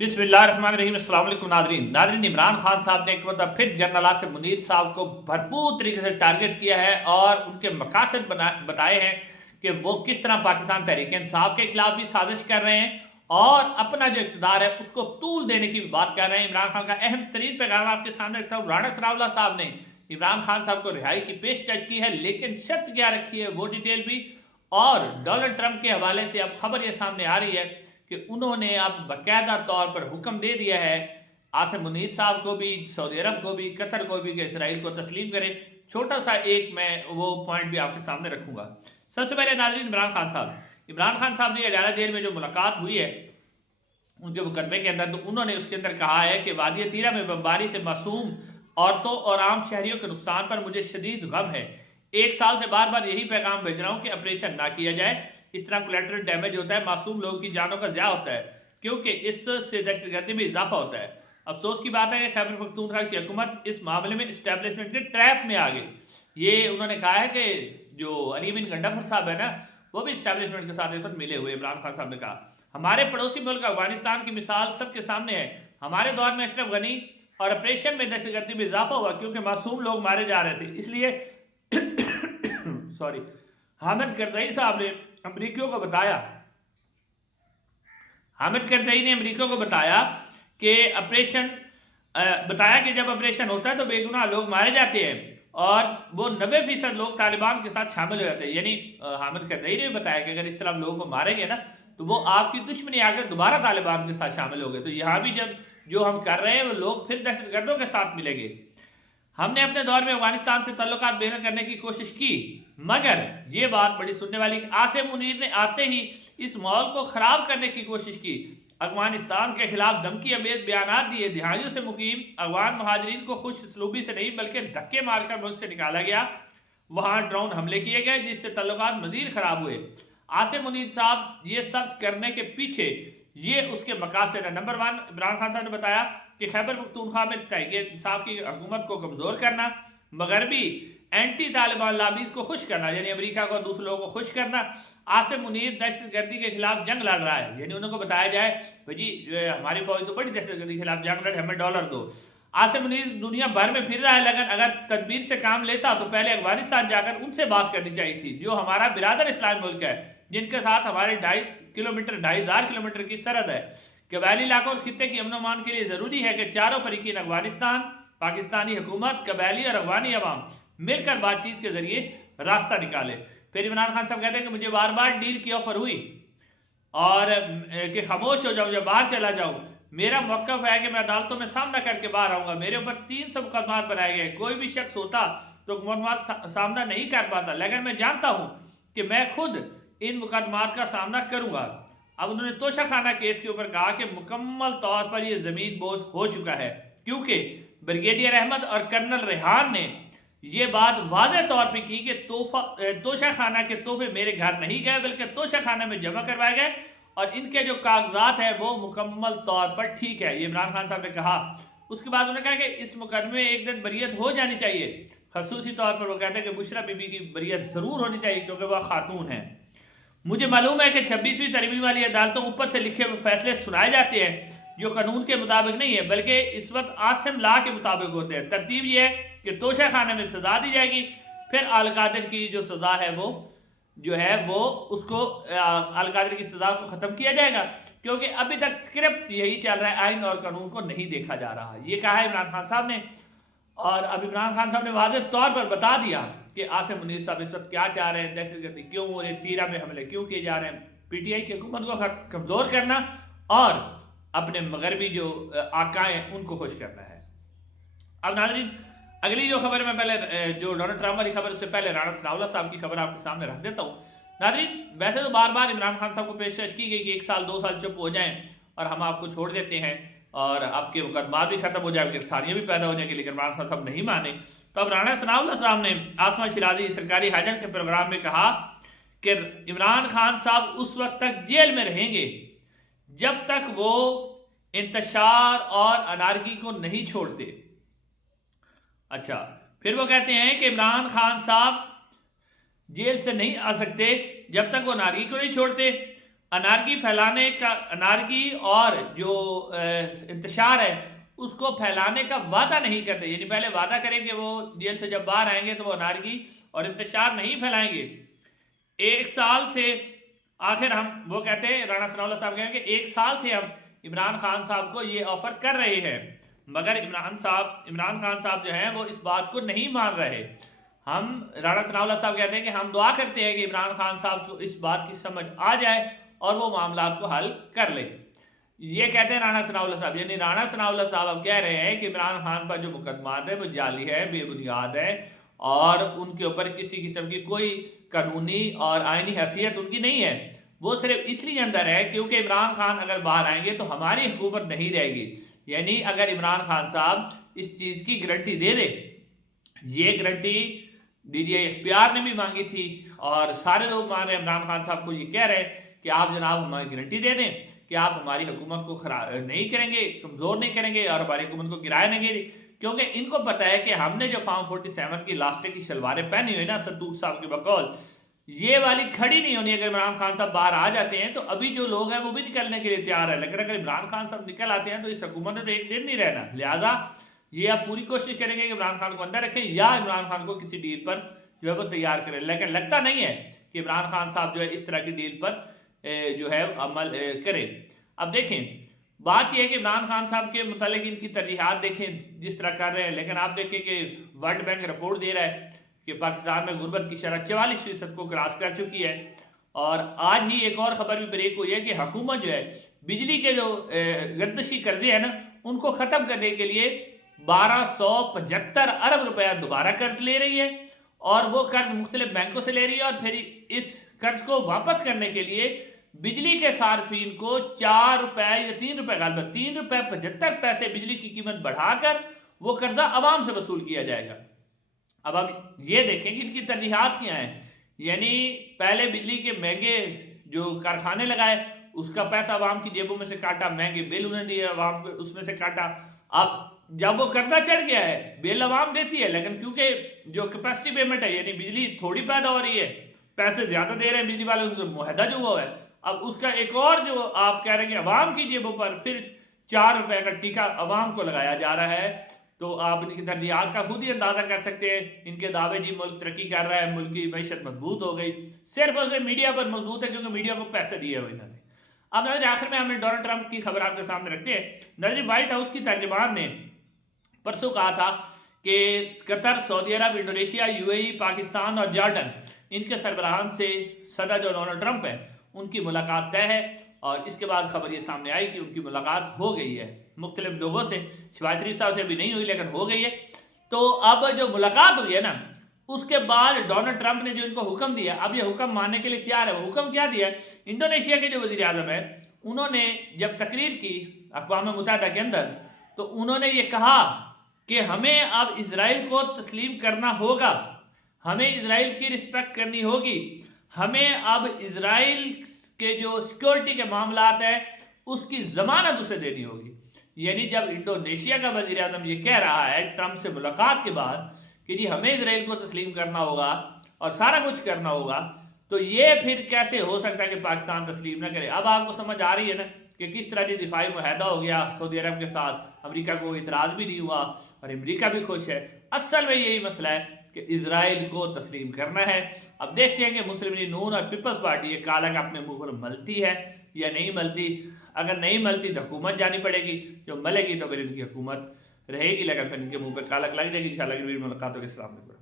बिस्मिल्लाहिर्रहमानिर्रहीम। अस्सलाम वालेकुम नादरीन। इमरान खान साहब ने एक मतलब फिर जनरल आसिफ मुनीर साहब को भरपूर तरीके से टारगेट किया है और उनके मकासद बताए हैं कि वो किस तरह पाकिस्तान तहरीक इंसाफ के खिलाफ भी साजिश कर रहे हैं और अपना जो इक़्तिदार है उसको तूल देने की भी बात कर रहे हैं। इमरान खान का अहम तरीन पैगाम आपके सामने रखता हूँ। राणा सनाउल्लाह साहब ने इमरान खान साहब को रिहाई की पेशकश की है, लेकिन शर्त क्या रखी है वो डिटेल भी। और डोनाल्ड ट्रंप के हवाले से अब खबर ये सामने आ रही है कि उन्होंने अब बाकायदा तौर पर हुक्म दे दिया है आसिम मुनीर साहब को भी, सऊदी अरब को भी, कतर को भी कि इसराइल को तस्लीम करें। छोटा सा एक मैं वो पॉइंट भी आपके सामने रखूंगा। सबसे पहले नाज़रीन, इमरान खान साहब ने अडाला जेल में जो मुलाकात हुई है उनके मुकदमे के अंदर, तो उन्होंने उसके अंदर कहा है कि वादी तीरा में बमबारी से मासूम औरतों और आम शहरियों के नुकसान पर मुझे शदीद गम है। एक साल से बार बार यही पैगाम भेज रहा हूँ कि ऑपरेशन ना किया जाए। इस तरह कोलेटरल डैमेज होता है, मासूम लोगों की जानों का ज़या होता है, क्योंकि इससे दहशतगर्दी में इजाफा होता है। अफसोस की बात है कि खैबर पख्तूनख्वा की हुकूमत इस मामले में इस्टेब्लिशमेंट के ट्रैप में आ गई। ये उन्होंने कहा है कि जो अली बिन गंडापुर साहब है ना, वो भी इस्टेब्लिशमेंट के साथ इस वक्त मिले हुए। इमरान खान साहब ने कहा हमारे पड़ोसी मुल्क अफगानिस्तान की मिसाल सबके सामने है। हमारे दौर में अशरफ गनी और ऑपरेशन में दहशतगर्दी में इजाफा हुआ क्योंकि मासूम लोग मारे जा रहे थे, इसलिए सॉरी, हामिद करजई साहब ने अमरीकियों को बताया हामिद करजई ने अमरीका को बताया कि जब ऑपरेशन होता है तो बेगुनाह लोग मारे जाते हैं और वो 90% लोग तालिबान के साथ शामिल हो जाते हैं। यानी हामिद करजई ने भी बताया कि अगर इस तरह लोगों को मारेंगे ना तो वो आपकी दुश्मनी आकर दोबारा तालिबान के साथ शामिल हो गए। तो यहाँ भी जब जो हम कर रहे हैं वो लोग फिर दहशतगर्दों के साथ मिलेंगे। हमने अपने दौर में अफगानिस्तान से ताल्लुकात बेहतर करने की कोशिश की, मगर ये बात बड़ी सुनने वाली, आसिम मुनीर ने आते ही इस माहौल को खराब करने की कोशिश की। अफगानिस्तान के खिलाफ धमकी अमेज बयान दिए। दिहाइयों से मुकीम अफगान महाजरीन को खुश सलूबी से नहीं बल्कि धक्के मारकर मुल्क से निकाला गया। वहां ड्रोन हमले किए गए जिससे ताल्लुकात मजीद खराब हुए। आसिम मुनीर साहब ये सब करने के पीछे ये उसके मकासद है। नंबर 1, इमरान खान साहब ने बताया कि खैबर पख्तूनख्वा में तहरीक इंसाफ की हुकूमत को कमज़ोर करना, मगरबी एंटी तालिबान लाबीज को खुश करना, यानी अमेरिका को दूसरे लोगों को खुश करना। आसिम मुनीर दहशतगर्दी के खिलाफ जंग लड़ रहा है, यानी उनको बताया जाए भाई जी हमारी फौज तो बड़ी दहशतगर्दी के खिलाफ जंग लड़, हमें डॉलर दो। आसिम मुनीर दुनिया भर में फिर रहा है, लेकिन अगर तदबीर से काम लेता तो पहले अफगानिस्तान जाकर उनसे बात करनी चाहिए थी, जो हमारा बिरादर इस्लामी मुल्क है, जिनके साथ हमारे 2,500 किलोमीटर की सरहद है। कबायली इलाकों और खित्ते की अमन अमान के लिए ज़रूरी है कि चारों फरीकीन अफगानिस्तान, पाकिस्तानी हुकूमत, कबायली और अफगानी अवाम मिलकर बातचीत के जरिए रास्ता निकाले। फिर इमरान खान साहब कहते हैं कि मुझे बार बार डील की ऑफर हुई और कि खामोश हो जाऊं या बाहर चला जाऊं। मेरा मौक़िफ़ है कि मैं अदालतों में सामना करके बाहर आऊँगा। मेरे ऊपर 300 मुकदमात बनाए गए। कोई भी शख्स होता तो मुकदमात सामना नहीं कर पाता, लेकिन मैं जानता हूँ कि मैं खुद इन मुकदमात का सामना करूँगा। अब उन्होंने तोशाखाना केस के ऊपर कहा कि मुकम्मल तौर पर यह ज़मीन बोझ हो चुका है, क्योंकि ब्रिगेडियर अहमद और कर्नल रेहान ने ये बात वाज़ेह तौर पर की कि तोशाखाना के तोहफे मेरे घर नहीं गए बल्कि तोशाखाना में जमा करवाए गए और इनके जो कागजात है वो मुकम्मल तौर पर ठीक है, ये इमरान खान साहब ने कहा। उसके बाद उन्होंने कहा कि इस मुकदमे में एक दिन बरियत हो जानी चाहिए। खसूसी तौर पर वो कहते हैं कि बुशरा बीबी की बरियत ज़रूर होनी चाहिए क्योंकि वह खातून है। मुझे मालूम है कि 26वीं तरमीम वाली अदालतों ऊपर से लिखे हुए फैसले सुनाए जाते हैं जो कानून के मुताबिक नहीं है बल्कि इस वक्त आसिम ला के मुताबिक होते हैं। तरतीब यह है कि तोशा खाने में सज़ा दी जाएगी, फिर अलकादिर की जो सज़ा है वो जो है वो उसको अलकादिर की सज़ा को ख़त्म किया जाएगा, क्योंकि अभी तक स्क्रिप्ट यही चल रहा है, आइन और कानून को नहीं देखा जा रहा। ये कहा है इमरान खान साहब ने। और अब इमरान खान साहब ने वाज़ेह तौर पर बता दिया कि आसिम मुनीर साहब इस वक्त क्या चाह रहे हैं, दहशतगर्दी क्यों हो रही है, तीरा में हमले क्यों किए जा रहे हैं, पीटीआई की हुकूमत को कमज़ोर करना और अपने मगरबी जो आकाएँ हैं उनको खुश करना है। अब नाज़रीन, अगली जो खबर मैं पहले जो डोनाल्ड ट्रंप वाली खबर, उससे पहले राणा सनाउल्लाह साहब की खबर आपके सामने रख देता हूँ। नाज़रीन, वैसे तो बार बार इमरान खान साहब को पेशकश की गई कि 1 साल 2 साल चुप हो जाएं और हम आपको छोड़ देते हैं और आपके मुकदमा भी खत्म हो जाए, गिरफ्तारियाँ भी पैदा हो जाएंगी, लेकिन इमरान खान साहब नहीं माने। तो अब राणा सनाउल्लाह साहब ने आसमा शिराजी सरकारी हाजत के प्रोग्राम में कहा कि इमरान खान साहब उस वक्त तक जेल में रहेंगे जब तक वो इंतशार और अनारकी को नहीं छोड़ते। अच्छा, फिर वो कहते हैं कि इमरान खान साहब जेल से नहीं आ सकते जब तक वो अनारकी को नहीं छोड़ते। انارکی اور جو انتشار ہے اس کو پھیلانے کا وعدہ نہیں کرتے، یعنی پہلے وعدہ کریں کہ وہ جیل سے جب باہر آئیں گے تو وہ انارکی اور انتشار نہیں پھیلائیں گے۔ ایک سال سے آخر ہم وہ کہتے ہیں، رانا ثناء اللہ صاحب کہیں کہ ایک سال سے ہم عمران خان صاحب کو یہ آفر کر رہے ہیں، مگر عمران خان صاحب جو ہیں وہ اس بات کو نہیں مان رہے۔ ہم رانا ثناء اللہ صاحب کہتے ہیں کہ ہم دعا کرتے ہیں کہ عمران خان صاحب کو اس بات کی سمجھ آ جائے اور وہ معاملات کو حل کر لے۔ یہ کہتے ہیں رانا ثناء اللہ صاحب، یعنی رانا ثناء اللہ صاحب اب کہہ رہے ہیں کہ عمران خان پر جو مقدمات ہیں وہ جعلی ہے، بے بنیاد ہے، اور ان کے اوپر کسی قسم کی کوئی قانونی اور آئینی حیثیت ان کی نہیں ہے، وہ صرف اس لیے اندر ہے کیونکہ عمران خان اگر باہر آئیں گے تو ہماری حکومت نہیں رہے گی۔ یعنی اگر عمران خان صاحب اس چیز کی گارنٹی دے دے، یہ گارنٹی DGI-SPR نے بھی مانگی تھی اور سارے لوگ مان رہے ہیں، عمران خان صاحب کو یہ کہہ رہے ہیں کہ آپ جناب ہماری گارنٹی دے دیں کہ آپ ہماری حکومت کو نہیں کریں گے، کمزور نہیں کریں گے اور ہماری حکومت کو گرائے نہیں گے، کیونکہ ان کو پتہ ہے کہ ہم نے جو فارم 47 کی لاسٹک کی شلواریں پہنی ہوئی نا ستوت صاحب کے بقول، یہ والی کھڑی نہیں ہونی۔ اگر عمران خان صاحب باہر آ جاتے ہیں تو ابھی جو لوگ ہیں وہ بھی نکلنے کے لیے تیار ہے، لیکن اگر عمران خان صاحب نکل آتے ہیں تو اس حکومت نے تو ایک دن نہیں رہنا، لہٰذا یہ آپ پوری کوشش کریں گے کہ عمران خان کو اندر رکھیں یا عمران خان کو کسی ڈیل پر جو ہے وہ تیار کریں، لیکن لگتا نہیں ہے کہ عمران خان صاحب جو ہے اس طرح کی ڈیل پر جو ہے عمل کرے۔ اب دیکھیں بات یہ ہے کہ عمران خان صاحب کے متعلق ان کی ترجیحات دیکھیں جس طرح کر رہے ہیں، لیکن آپ دیکھیں کہ ورلڈ بینک رپورٹ دے رہا ہے کہ پاکستان میں غربت کی شرح 44% کو کراس کر چکی ہے، اور آج ہی ایک اور خبر بھی بریک ہوئی ہے کہ حکومت جو ہے بجلی کے جو گردشی قرضے ہیں نا ان کو ختم کرنے کے لیے 1275 ارب روپیہ دوبارہ قرض لے رہی ہے، اور وہ قرض مختلف بینکوں سے لے رہی ہے، اور پھر اس قرض کو واپس کرنے کے لیے بجلی کے صارفین کو 4 روپے یا 3 روپے غالباً 3 روپے 75 پیسے بجلی کی قیمت بڑھا کر وہ قرضہ عوام سے وصول کیا جائے گا۔ اب یہ دیکھیں کہ ان کی ترجیحات کیا ہیں، یعنی پہلے بجلی کے مہنگے جو کارخانے لگائے اس کا پیسہ عوام کی جیبوں میں سے کاٹا، مہنگے بل انہیں دیے عوام کو اس میں سے کاٹا، اب جب وہ قرضہ چڑھ گیا ہے بل عوام دیتی ہے، لیکن کیونکہ جو کیپیسٹی پیمنٹ ہے یعنی بجلی تھوڑی پیدا ہو رہی ہے، پیسے زیادہ دے رہے ہیں بجلی والے، اس سے معاہدہ جو ہوا ہے، اب اس کا ایک اور جو آپ کہہ رہے ہیں کہ عوام کی جیبوں پر پھر 4 روپے کا ٹیکہ عوام کو لگایا جا رہا ہے، تو آپ ان کی ترجیحات کا خود ہی اندازہ کر سکتے ہیں۔ ان کے دعوے جی ملک ترقی کر رہا ہے، ملک کی معیشت مضبوط ہو گئی، صرف اسے میڈیا پر مضبوط ہے کیونکہ میڈیا کو پیسے دیے ہوئے انہوں نے۔ اب نظر آخر میں ہمیں ڈونلڈ ٹرمپ کی خبر آپ کے سامنے رکھتے ہیں۔ نظر وائٹ ہاؤس کی ترجمان نے پرسوں کہا تھا کہ قطر، سعودی عرب، انڈونیشیا، UAE، پاکستان اور جارڈن ان کے سربراہان سے صدر جو ڈونلڈ ٹرمپ ہے ان کی ملاقات طے ہے، اور اس کے بعد خبر یہ سامنے آئی کہ ان کی ملاقات ہو گئی ہے مختلف لوگوں سے، شہباز شریف صاحب سے بھی نہیں ہوئی لیکن ہو گئی ہے۔ تو اب جو ملاقات ہوئی ہے نا اس کے بعد ڈونلڈ ٹرمپ نے جو ان کو حکم دیا، اب یہ حکم ماننے کے لیے تیار ہے۔ وہ حکم کیا دیا ہے؟ انڈونیشیا کے جو وزیر اعظم ہے انہوں نے جب تقریر کی اقوام متحدہ کے اندر تو انہوں نے یہ کہا کہ ہمیں اب اسرائیل کو تسلیم کرنا ہوگا، ہمیں اسرائیل کی رسپیکٹ کرنی ہوگی، ہمیں اب اسرائیل کے جو سیکورٹی کے معاملات ہیں اس کی ضمانت اسے دینی ہوگی۔ یعنی جب انڈونیشیا کا وزیر اعظم یہ کہہ رہا ہے ٹرمپ سے ملاقات کے بعد کہ جی ہمیں اسرائیل کو تسلیم کرنا ہوگا اور سارا کچھ کرنا ہوگا، تو یہ پھر کیسے ہو سکتا ہے کہ پاکستان تسلیم نہ کرے؟ اب آپ کو سمجھ آ رہی ہے نا کہ کس طرح جو دفاعی معاہدہ ہو گیا سعودی عرب کے ساتھ، امریکہ کو اعتراض بھی نہیں ہوا اور امریکہ بھی خوش ہے۔ اصل میں یہی مسئلہ ہے کہ اسرائیل کو تسلیم کرنا ہے۔ اب دیکھتے ہیں کہ مسلم لیگ نون اور پیپلز پارٹی یہ کالک اپنے منہ پر ملتی ہے یا نہیں ملتی۔ اگر نہیں ملتی تو حکومت جانی پڑے گی، جو ملے گی تو پھر ان کی حکومت رہے گی، لیکن پھر ان کے منہ پہ کالک لگ جائے گی۔ انشاءاللہ اگلی ویڈیو میں ملاقات ہوگی۔ السلام علیکم۔